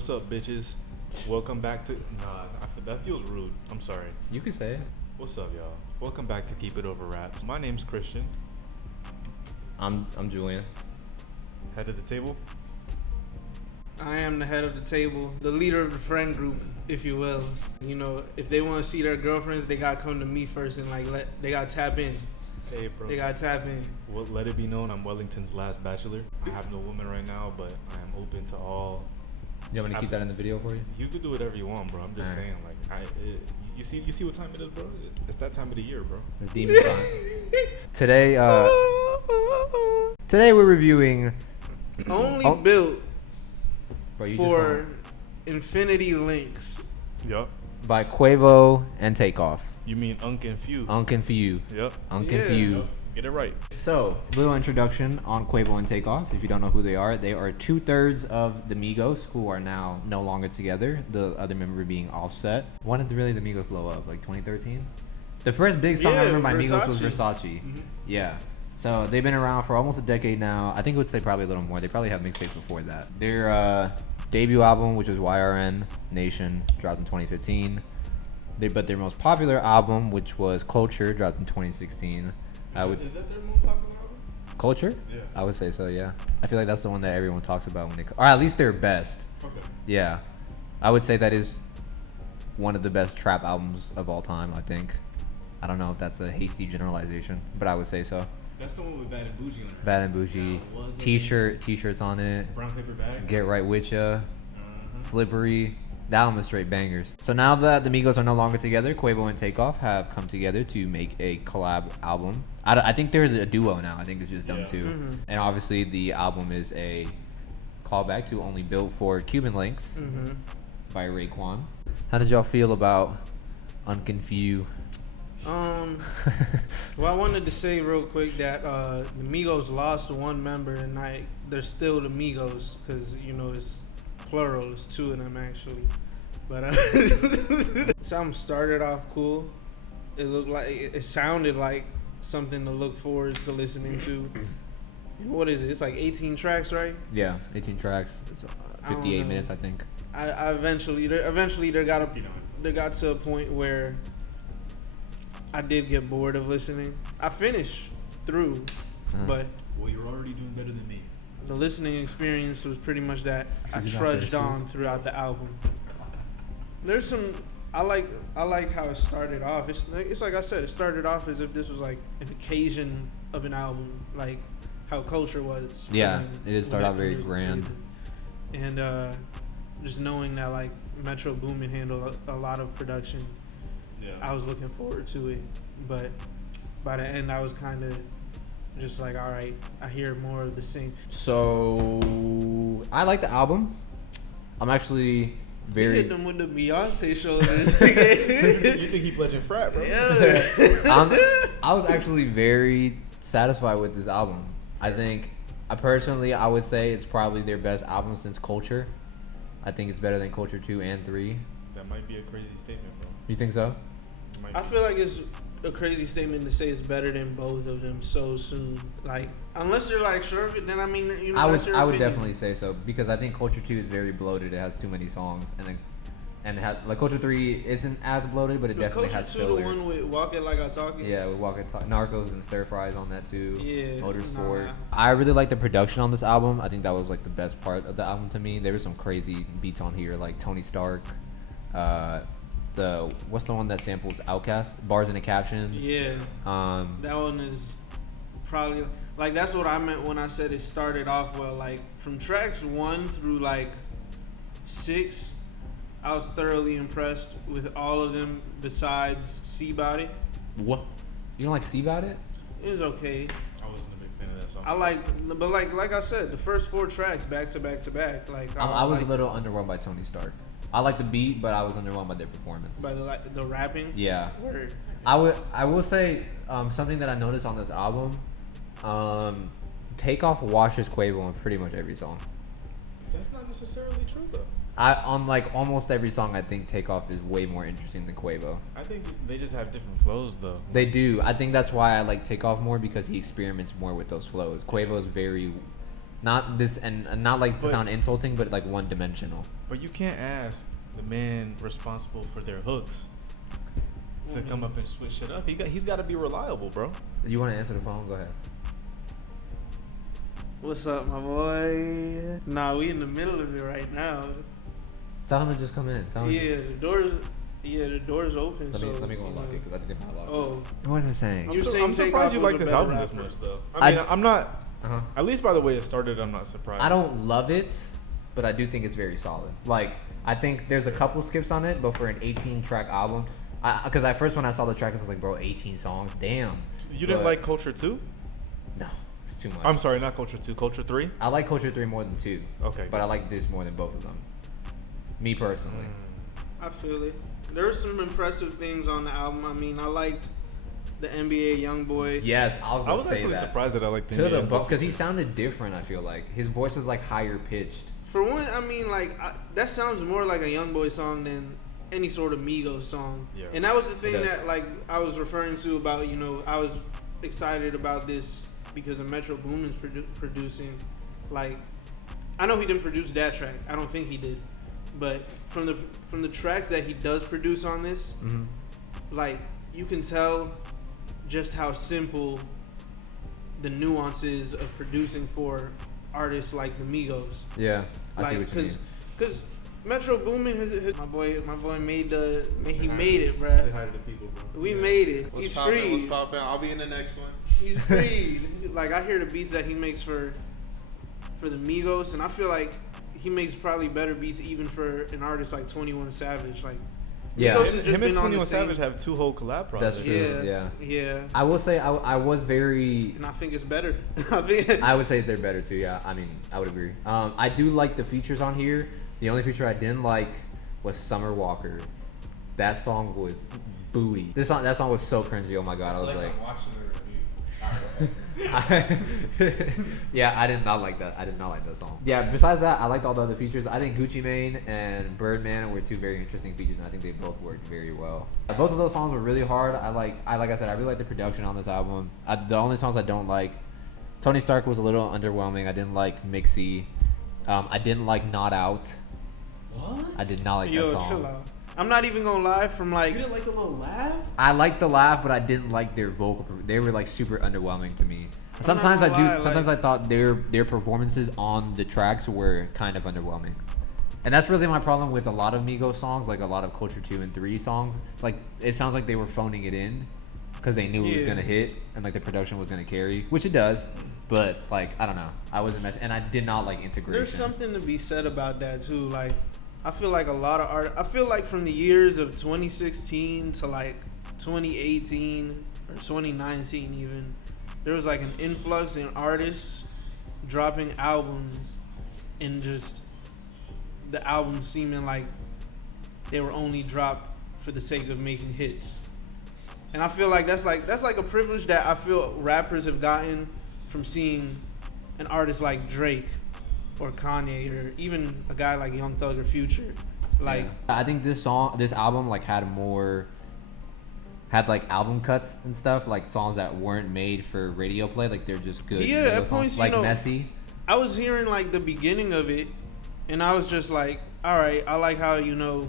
What's up, bitches? Welcome back to. That feels rude. I'm sorry. You can say it. What's up, y'all? Welcome back to Keep It Over Raps. My name's Christian. I'm Julian. Head of the table. I am the head of the table, the leader of the friend group, if you will. You know, if they want to see their girlfriends, they gotta come to me first and they gotta tap in. Hey, bro. They gotta tap in. Well, let it be known, I'm Wellington's last bachelor. I have no woman right now, but I am open to all. You want me to keep that in the video for you? You could do whatever you want, bro. I'm just saying, like, you see what time it is, bro? It's that time of the year, bro. It's demon time. Today we're reviewing Only built bro, for infinity links. Yup. by Quavo and Takeoff. You mean Unk and Few? Unk and Few. Yep. Unk and Few. Yep. Get it right. So, little introduction on Quavo and Takeoff. If you don't know who they are 2/3 of the Migos, who are now no longer together. The other member being Offset. When did really the Migos blow up? Like 2013? The first big song I remember by Migos was Versace. Mm-hmm. Yeah. So they've been around for almost a decade now. I think I would say probably a little more. They probably have mixtapes before that. Their debut album, which was YRN Nation, dropped in 2015. But their most popular album, which was Culture, dropped in 2016. Is that their most popular album? Culture? Yeah. I would say so, yeah. I feel like that's the one that everyone talks about when they, or at least their best. Okay. Yeah. I would say that is one of the best trap albums of all time, I think. I don't know if that's a hasty generalization, but I would say so. That's the one with Bad and Bougie on it. Bad and Bougie. T-shirts on it. Brown paper bag. Get Right With Ya. Slippery. That album is straight bangers. So now that the Migos are no longer together, Quavo and Takeoff have come together to make a collab album. I think they're a duo now. I think it's just them two. Mm-hmm. And obviously the album is a callback to Only Built for Cuban Links Mm-hmm. by Raekwon. How did y'all feel about Unconfused? Well, I wanted to say real quick that the Migos lost one member, and they're still the Migos because it's plural. It's two of them actually. But some started off cool. It sounded like something to look forward to listening to. And what is it? It's like 18 tracks, right? Yeah, 18 tracks. It's 58 minutes, I think. I eventually they got to a point where I did get bored of listening. I finished through, but Well, you're already doing better than me. the listening experience was pretty much that I Did you not trudged finish on throughout the album. There's some I like how it started off. It's like I said, it started off as if this was like an occasion of an album, like how Culture was. Yeah, it did start out very grand. And just knowing that like Metro Boomin handled a lot of production, Yeah. I was looking forward to it. But by the end, I was kind of just like, all right, I hear more of the same. So I like the album. I'm actually very. Hit them with the Beyonce shoulders. You think he pledging frat, bro? Yeah. I was actually very satisfied with this album. I think, I would say it's probably their best album since Culture. I think it's better than Culture 2 and 3. That might be a crazy statement, bro. You think so? It might I be. feel like it's a crazy statement to say it's better than both of them so soon. Like, unless you're like sure of it, then I mean, I would that's your I would opinion. definitely say so because I think Culture 2 is very bloated. It has too many songs, and it had, like Culture 3 isn't as bloated, but it Was definitely Culture has 2 filler. the one with Walk It Like I Talk It? Yeah, we walk it, Narcos and Stir Fries on that too. Yeah, Motorsport. nah. I really like the production on this album. I think that was like the best part of the album to me. There were some crazy beats on here, like Tony Stark. What's the one that samples Outkast? Bars in the captions. Yeah. That one is probably like that's what I meant when I said it started off well. Like from tracks 1 through like 6, I was thoroughly impressed with all of them besides C-Body. What? You don't like See About It? It was okay. I wasn't a big fan of that song. But like I said, the first 4 tracks back to back to back. Like I was a little underwhelmed by Tony Stark. I like the beat, but I was underwhelmed by their performance. by the rapping. Yeah. Word. I will say something that I noticed on this album. Takeoff washes Quavo on pretty much every song. That's not necessarily true, though. On like almost every song, I think Takeoff is way more interesting than Quavo. I think they just have different flows, though. They do. I think that's why I like Takeoff more because he experiments more with those flows. Quavo is very Not this, and not like to But- sound insulting, but like one dimensional. But you can't ask the man responsible for their hooks to come up and switch shit up. He's got to be reliable, bro. You want to answer the phone? Go ahead. What's up, my boy? Nah, we in the middle of it right now. Tell him to just come in. Tell him. Yeah, the door's open. Let me go unlock it because I think they might lock it. Oh, What was I saying? You're saying I'm surprised Takeoff you was like a this better album this rapper. much, though. I mean, I'm not. Uh-huh. At least by the way it started, I'm not surprised. I don't love it, but I do think it's very solid. Like, I think there's a couple skips on it, but for an 18-track album, because at first when I saw the track, I was like, bro, 18 songs, damn. You didn't But- like Culture 2? No, it's too much. I'm sorry, not Culture 2. Culture 3? I like Culture 3 more than 2. Okay. But I like this more than both of them. Me personally. I feel it. There were some impressive things on the album. I mean, I liked the NBA YoungBoy. Yes, I was I going was to say actually that. surprised that I liked To the NBA bump, because he sounded different, I feel like. His voice was like higher pitched. For one, I mean, like that sounds more like a YoungBoy song than any sort of Migos song. Yeah. And that was the thing It does. that like I was referring to about, you know, I was excited about this because of Metro Boomin's producing. Like, I know he didn't produce that track. I don't think he did. But from the tracks that he does produce on this, Mm-hmm. like you can tell just how simple the nuances of producing for artists like the Migos. Yeah, I see Like, what you mean. because Metro Boomin, my boy made it, bruh. Say hi to the people, bro. We made it. What's He's poppin'? free. What's poppin'? I'll be in the next one. He's free. Like I hear the beats that he makes for the Migos, and I feel like he makes probably better beats even for an artist like 21 Savage. Like Yeah. Migos has just Him and been on 21 the same. Savage have 2 whole collab projects. That's true. Yeah, Yeah. yeah. I will say I was very. And I think it's better. I think I would say they're better too. Yeah, I mean, I would agree. I do like the features on here. The only feature I didn't like was Summer Walker. That song was booty. That song was so cringy. Oh my god, I was like, I'm watching the review. Alright. yeah, I did not like that. I did not like that song. Yeah, besides that, I liked all the other features. I think Gucci Mane and Birdman were 2 very interesting features, and I think they both worked very well. Both of those songs were really hard. Like I said, I really like the production on this album. The only songs I don't like, Tony Stark was a little underwhelming. I didn't like Mixie. I didn't like Not Out. What? I did not like yo, that song. chill out. I'm not even gonna lie. From like, You didn't like the little laugh? I liked the laugh, but I didn't like their vocal. They were like super underwhelming to me. not Sometimes I gonna do. lie, Sometimes like- I thought their performances on the tracks were kind of underwhelming, and that's really my problem with a lot of Migos songs, like a lot of Culture 2 and 3 songs. Like it sounds like they were phoning it in because they knew it was Yeah. gonna hit and like the production was gonna carry, which it does. But like I don't know, I wasn't messing, and I did not like integration. there's something to be said about that too. Like, I feel like a lot of art. I feel like from the years of 2016 to like 2018 or 2019 even, there was like an influx in artists dropping albums and just the albums seeming like they were only dropped for the sake of making hits. And I feel like that's like a privilege that I feel rappers have gotten from seeing an artist like Drake or Kanye or even a guy like Young Thug or Future. Like, Yeah. I think this album like had like album cuts and stuff, like songs that weren't made for radio play, like they're just good. Yeah, radio at songs, points, you like know, Messy. I was hearing like the beginning of it, and I was just like, all right, I like how, you know,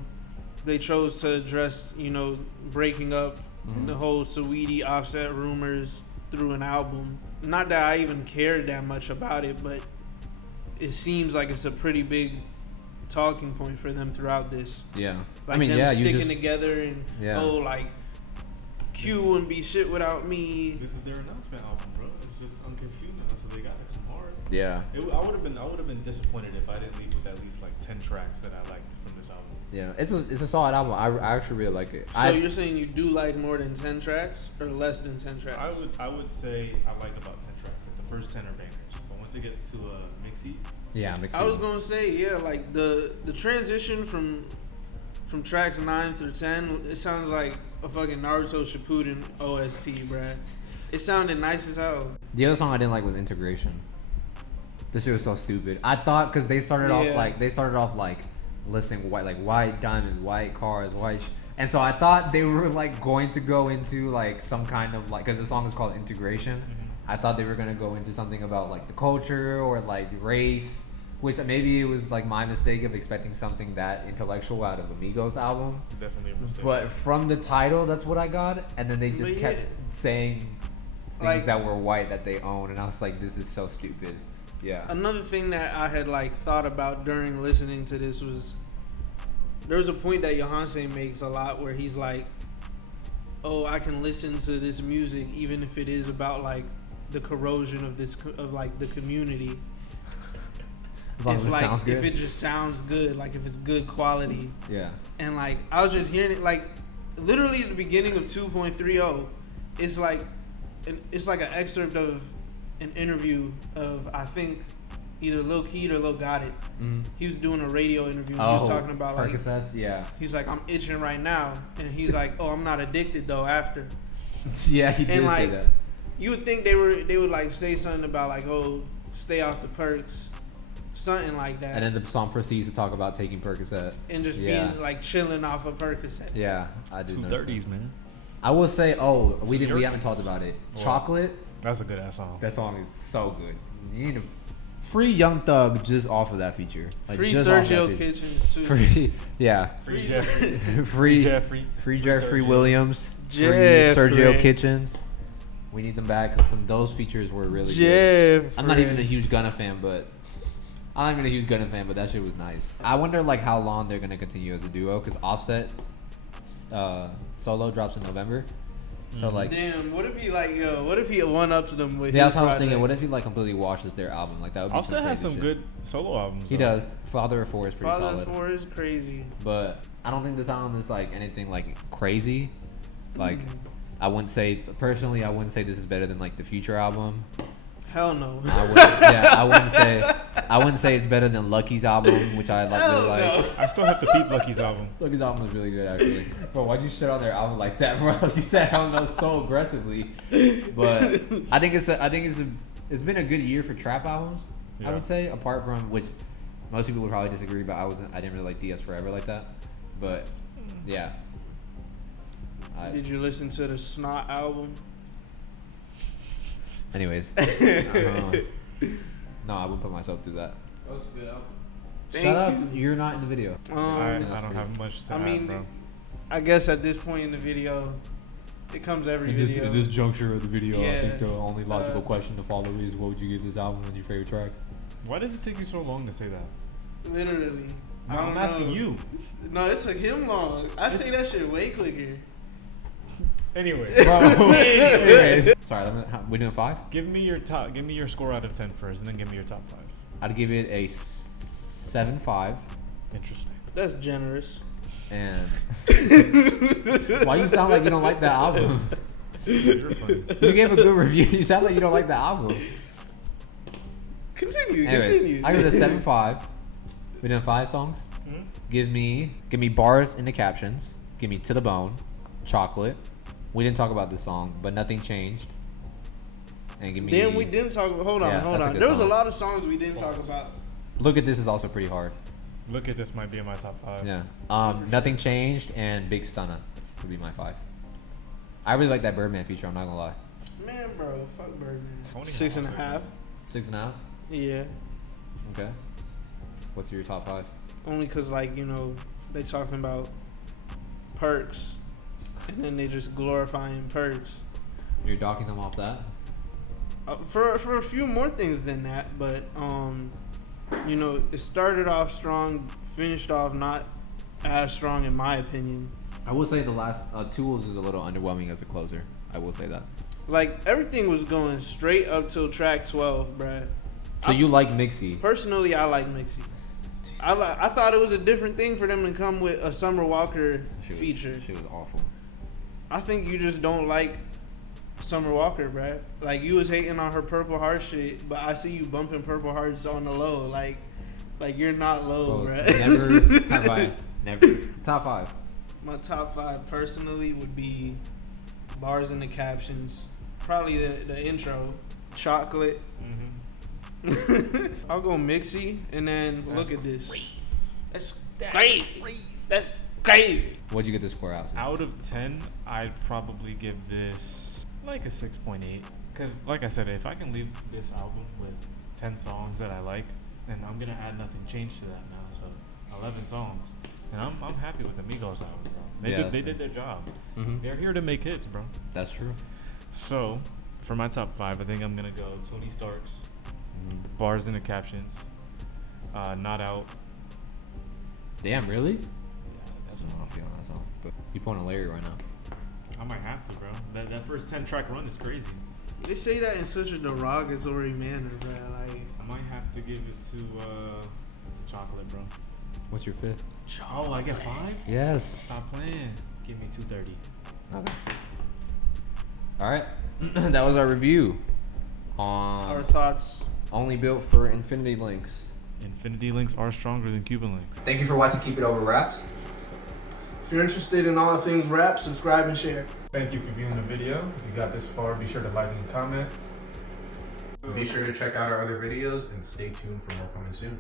they chose to address, you know, breaking up and the whole Saweetie Offset rumors through an album. Not that I even cared that much about it, but it seems like it's a pretty big talking point for them throughout this. Yeah, Like I mean, them yeah, sticking you just together and Yeah. oh, like Q wouldn't be shit without me. This is their announcement album, bro. It's just unconfusing, so they got it some hard. yeah, I would have been disappointed if I didn't leave with at least like 10 tracks that I liked from this album. yeah. It's a solid album. I actually really like it. So you're saying you do like more than 10 tracks or less than 10 tracks? I would say I like about 10 tracks. Like the first 10 are bangers, but once it gets to Mixie, yeah, Mixie I was gonna say, yeah, like the transition from tracks 9 through 10, it sounds like a fucking Naruto Shippuden OST, bruh. It sounded nice as hell. The other song I didn't like was Integration. This shit was so stupid. I thought because they started off like listing white diamonds, white cars, and so I thought they were like going to go into like some kind of like, because the song is called Integration, I thought they were gonna go into something about like the culture or like race, which maybe it was like my mistake of expecting something that intellectual out of Amigos album. Definitely a mistake. But from the title, that's what I got, and then they just But kept yeah. saying things Like- that were white that they own, and I was like, this is so stupid. Yeah. Another thing that I had like thought about during listening to this was there was a point that Johansen makes a lot where he's like, "Oh, I can listen to this music even if it is about like the corrosion of of like the community. As long as it sounds good. If it just sounds good, like if it's good quality." Yeah. And like I was just hearing it like literally at the beginning of 2.30, it's like an excerpt of an interview of I think either Lil Keed or Lil Got It. Mm. He was doing a radio interview. And Oh, he was talking about like Percocets, yeah. he's like, I'm itching right now, and he's like, oh, I'm not addicted though after. Yeah, he did And say like that. you would think they would like say something about like, oh, stay off the perks, something like that, And then the song proceeds to talk about taking Percocet. and just Yeah. being like chilling off of Percocet. Yeah, I did notice that. 230s, man. I will say, we Some haven't Yorkies. talked about it. What? Chocolate, That's a good ass song. that song is so good. You need to free Young Thug just off of that feature. Like, Free just off that Sergio feature. Kitchens too. Free, yeah. Free Jeffrey. Free Jeffrey. Free Jeffrey Sergio. Williams. Free Jeffrey. Sergio Kitchens. We need them back because those features were really good. Jeff. I'm not even a huge Gunna fan, but that shit was nice. I wonder like how long they're gonna continue as a duo because Offset solo drops in November. So like, Damn, what if he one ups them with yeah, his that's what I was project? thinking. What if he like completely washes their album? Like that would be Offset has crazy some shit. good solo albums. He though. does. Father of Four is pretty Father solid. of Four is crazy. But I don't think this album is like anything like crazy. Like I wouldn't say this is better than like the Future album. Hell no. I wouldn't say it's better than Lucky's album, which I like really like. no. I still have to peep Lucky's album. Lucky's album was really good actually. Bro, why'd you shit on their album like that, bro? You said hell no so aggressively. But I think it's been a good year for trap albums. I Yeah. would say, apart from which most people would probably disagree, but I didn't really like DS Forever like that. But yeah. Did you listen to the Snot album? Anyways. No, I wouldn't put myself through that. That was a good album. Shut up. You're not in the video. I Um, don't have much to I add, mean, bro. I guess at this point in the video, it comes every video. juncture of the video, I think the only logical question to follow is what would you give this album and your favorite tracks? Why does it take you so long to say that? Literally. I I'm don't asking know. you. No, it took him long. I say that shit way quicker. Anyway, Anyway. Sorry, we're doing 5? give me your score out of 10 first, and then give me your top 5. I'd give it a 7.5. Interesting. That's generous. And why you sound like you don't like that album? You're funny. You gave a good review. You sound like you don't like the album. Continue. Anyway, I give it a 7.5. We done 5 songs. Mhm. Give me bars in the captions. Give me To the Bone, Chocolate. We didn't talk about this song, but Nothing Changed. And give me. Then we didn't talk about. Hold Yeah, on. that's a good There was a song. lot of songs we didn't talk about. Look at This is also pretty hard. Look at this, might be in my top 5. Yeah. Nothing Changed and Big Stunner would be my 5. I really like that Birdman feature. I'm not gonna lie. Man, bro, fuck Birdman. Only 6.5. 6.5. Yeah. Okay. What's your top 5? Only cause like they talking about perks, and then they just glorifying perks. You're docking them off that. For a few more things than that, but it started off strong, finished off not as strong in my opinion. I will say the last Tools is a little underwhelming as a closer. I will say that. Like everything was going straight up till track 12, bruh. So you like Mixie? Personally, I like Mixie. I thought it was a different thing for them to come with a Summer Walker feature. She was awful. I think you just don't like Summer Walker, bruh. Like you was hating on her Purple Heart shit, but I see you bumping Purple Hearts on the low. Like you're not low, bruh. Never have I. Never. Top 5. My top 5 personally would be Bars in the Captions, probably the intro, Chocolate. Mm-hmm. I'll go Mixie, and then That's look at this. crazy. That's crazy. That's crazy. What'd you get this score out to? Out of 10, I'd probably give this Like a 6.8. Because, like I said, if I can leave this album with 10 songs that I like, then I'm going to add Nothing Changed to that now. So 11 songs. And I'm happy with the Migos album, bro. They did their job. Mhm. They're here to make hits, bro. That's true. So, for my top 5, I think I'm going to go Tony Stark's, Bars in the Captions, Not Out. Damn, really? Yeah, That's what I'm feeling that song. But you pulling a Larry right now. I might have to, bro. That first 10-track run is crazy. They say that in such a derogatory manner, bro. Like, I might have to give it to Chocolate, bro. What's your 5th? Oh, I get 5? Yes. Stop playing. Give me 230. Okay. All right. That was our review on our thoughts. Only Built for Infinity Links. Infinity links are stronger than Cuban links. Thank you for watching Keep It Over Raps. If you're interested in all things rap, subscribe and share. Thank you for viewing the video. If you got this far, be sure to like and comment. Be sure to check out our other videos and stay tuned for more coming soon.